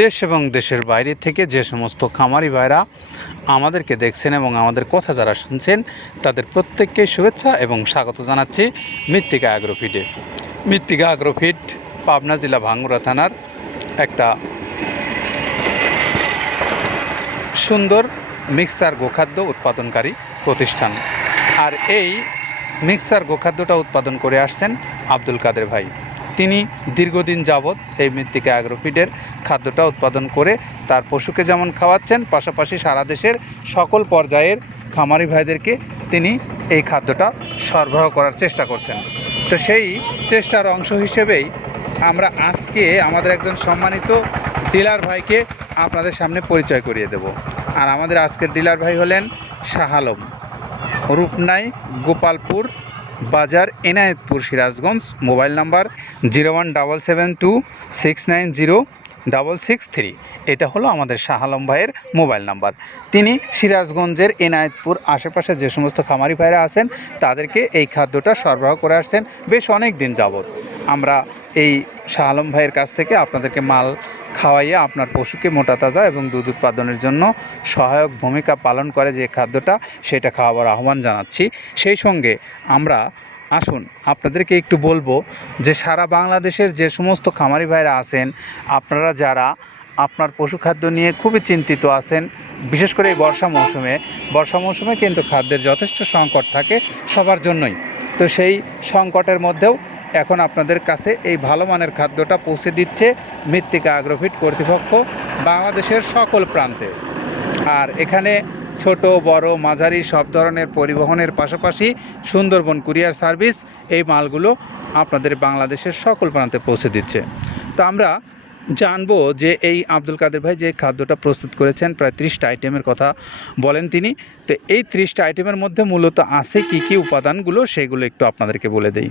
দেশ এবং দেশের বাইরে থেকে যে সমস্ত খামারি ভাইরা আমাদেরকে দেখছেন এবং আমাদের কথা যারা শুনছেন, তাদের প্রত্যেককে শুভেচ্ছা এবং স্বাগত জানাচ্ছি মৃত্তিকা অ্যাগ্রোফিডে। মৃত্তিকা অ্যাগ্রোফিড, পাবনা জেলা ভাঙ্গুরা থানার একটা সুন্দর মিক্সার গোখাদ্য উৎপাদনকারী প্রতিষ্ঠান। আর এই মিক্সার গোখাদ্যটা উৎপাদন করে আসছেন আব্দুল কাদের ভাই। তিনি দীর্ঘদিন যাবৎ এই মৃত্তিকা অ্যাগ্রোফিডের খাদ্যটা উৎপাদন করে তার পশুকে যেমন খাওয়াচ্ছেন, পাশাপাশি সারা দেশের সকল পর্যায়ের খামারি ভাইদেরকে তিনি এই খাদ্যটা সরবরাহ করার চেষ্টা করছেন। তো সেই চেষ্টার অংশ হিসেবেই আমরা আজকে আমাদের একজন সম্মানিত ডিলার ভাইকে আপনাদের সামনে পরিচয় করিয়ে দেব। আর আমাদের আজকের ডিলার ভাই হলেন শাহ আলম। রূপনাই গোপালপুর বাজার Enayetpur Sirajganj, mobile number zero one double seven two six nine zero double six three. এটা হলো আমাদের শাহ আলম ভাইয়ের মোবাইল নাম্বার। তিনি সিরাজগঞ্জের এনায়েতপুর আশেপাশে যে সমস্ত খামারি ভাইরা আছেন, তাদেরকে এই খাদ্যটা সরবরাহ করে আসছেন বেশ অনেক দিন যাবৎ। আমরা এই শাহ আলম ভাইয়ের কাছ থেকে আপনাদেরকে মাল খাওয়াইয়ে আপনার পশুকে মোটা তাজা এবং দুধ উৎপাদনের জন্য সহায়ক ভূমিকা পালন করে যে খাদ্যটা, সেটা খাওয়াবার আহ্বান জানাচ্ছি। সেই সঙ্গে আমরা আসুন আপনাদেরকে একটু বলব যে সারা বাংলাদেশের যে সমস্ত খামারি ভাইরা আছেন, আপনারা যারা আপনার পশু খাদ্য নিয়ে খুবই চিন্তিত আছেন, বিশেষ করে এই বর্ষা মৌসুমে বর্ষা মৌসুমে কিন্তু খাদ্যের যথেষ্ট সংকট থাকে সবার জন্যই। তো সেই সংকটের মধ্যেও এখন আপনাদের কাছে এই ভালো মানের খাদ্যটা পৌঁছে দিচ্ছে মৃত্তিকা আগ্রোফিট কর্তৃপক্ষ বাংলাদেশের সকল প্রান্তে। আর এখানে ছোট, বড়, মাঝারি সব ধরনের পরিবহনের পাশাপাশি সুন্দরবন কুরিয়ার সার্ভিস এই মালগুলো আপনাদের বাংলাদেশের সকল প্রান্তে পৌঁছে দিচ্ছে। তো আমরা জানব যে এই আব্দুল কাদের ভাই যে খাদ্যটা প্রস্তুত করেছেন, প্রায় ত্রিশটা আইটেমের কথা বলেন তিনি। তো এই ত্রিশটা আইটেমের মধ্যে মূলত আছে কি কি উপাদানগুলো সেগুলো একটু আপনাদেরকে বলে দেই।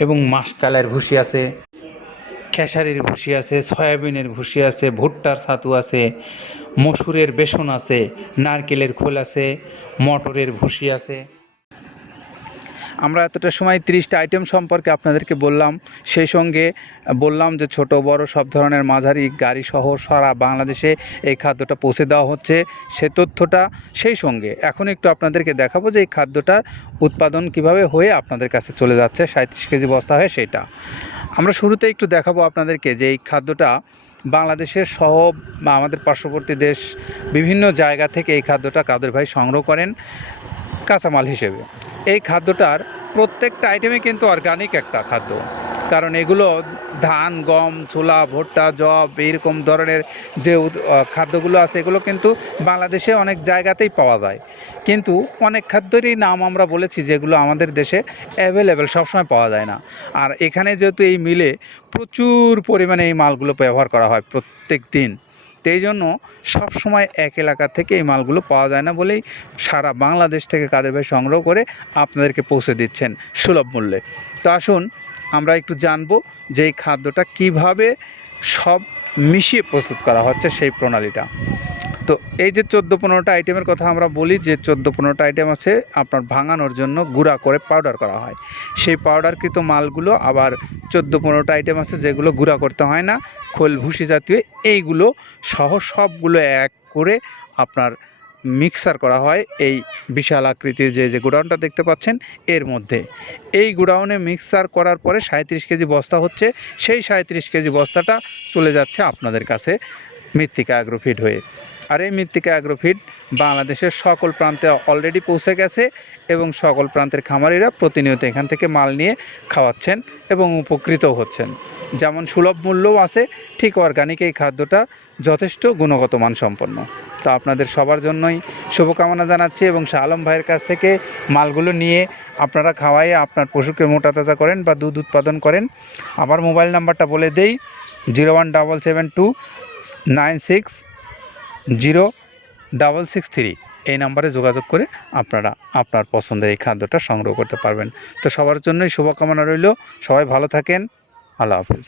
এবং মাসকালের ভুসি আছে, খেসারির ভুসি আছে, সয়াবিনের ভুসি আছে, ভুট্টার ছাতু আছে, মসুরের বেসন আছে, নারকেলের খোল আছে, মটরের ভুসি আছে। আমরা এতটা সময় তিরিশটা আইটেম সম্পর্কে আপনাদেরকে বললাম। সেই সঙ্গে বললাম যে ছোট, বড় সব ধরনের মাঝারি গাড়ি সহ সারা বাংলাদেশে এই খাদ্যটা পৌঁছে দেওয়া হচ্ছে সে তথ্যটা। সেই সঙ্গে এখন একটু আপনাদেরকে দেখাবো যে এই খাদ্যটার উৎপাদন কীভাবে হয়ে আপনাদের কাছে চলে যাচ্ছে, সাঁত্রিশ কেজি বস্তা হয়ে সেটা। আমরা শুরুতে একটু দেখাবো আপনাদেরকে যে এই খাদ্যটা বাংলাদেশের সহ বা আমাদের পার্শ্ববর্তী দেশ বিভিন্ন জায়গা থেকে এই খাদ্যটা কাদের ভাই সংগ্রহ করেন। কাঁচামাল হিসেবে। এই খাদ্যটার প্রত্যেকটা আইটেমে কিন্তু অর্গানিক একটা খাদ্য। কারণ এগুলো ধান, গম, ছোলা, ভুট্টা জব এইরকম ধরনের যে খাদ্যগুলো আছে, এগুলো কিন্তু বাংলাদেশে অনেক জায়গাতেই পাওয়া যায়। কিন্তু অনেক খাদ্যেরই নাম আমরা বলেছি যেগুলো আমাদের দেশে অ্যাভেলেবেল সবসময় পাওয়া যায় না। আর এখানে যেহেতু এই মিলে প্রচুর পরিমাণে এই মালগুলো ব্যবহার করা হয় প্রত্যেক দিন। এই জন্য সবসময় এক এলাকা থেকে এই মালগুলো পাওয়া যায় না বলেই সারা বাংলাদেশ থেকে কাদের ভাই সংগ্রহ করে আপনাদেরকে পৌঁছে দিচ্ছেন সুলভ মূল্যে। তো আসুন, আমরা একটু জানব যে এই খাদ্যটা কীভাবে সব মিশিয়ে প্রস্তুত করা হচ্ছে সেই প্রণালীটা। তো এই যে চোদ্দ পনেরোটা আইটেমের কথা আমরা বলি, যে চোদ্দ পনেরোটা আইটেম আছে, আপনার ভাঙানোর জন্য গুঁড়া করে পাউডার করা হয়। সেই পাউডারকৃত মালগুলো আবার চোদ্দ পনেরোটা আইটেম আছে, যেগুলো গুঁড়া করতে হয় না, খোল ভুসি জাতীয়, এইগুলো সহ সবগুলো এক করে আপনার মিক্সার করা হয় এই বিশাল আকৃতির যে যে গোডাউনটা দেখতে পাচ্ছেন, এর মধ্যে। এই গোডাউনে মিক্সার করার পরে সাঁত্রিশ কেজি বস্তা হচ্ছে, সেই সাঁত্রিশ কেজি বস্তাটা চলে যাচ্ছে আপনাদের কাছে মৃত্তিকা অ্যাগ্রোফিট হয়ে। আর এই মৃত্তিকা অ্যাগ্রোফিড বাংলাদেশের সকল প্রান্তে অলরেডি পৌঁছে গেছে এবং সকল প্রান্তের খামারিরা প্রতিনিয়ত এখান থেকে মাল নিয়ে খাওয়াচ্ছেন এবং উপকৃত হচ্ছেন। যেমন সুলভ মূল্যও আছে, ঠিক অর্গানিক এই খাদ্যটা যথেষ্ট গুণগত মান সম্পন্ন তো আপনাদের সবার জন্যই শুভকামনা জানাচ্ছি এবং শাহ আলম ভাইয়ের কাছ থেকে মালগুলো নিয়ে আপনারা খাওয়াই আপনার পশুকে মোটা তাজা করেন বা দুধ উৎপাদন করেন। আমার মোবাইল নাম্বারটা বলে দেই, zero one double seven two nine six zero double six three এই নাম্বারে যোগাযোগ করে আপনারা আপনার পছন্দের এই খাদ্যটা সংগ্রহ করতে পারবেন। তো সবার জন্যই শুভকামনা রইল। সবাই ভালো থাকেন। আল্লাহ হাফিজ।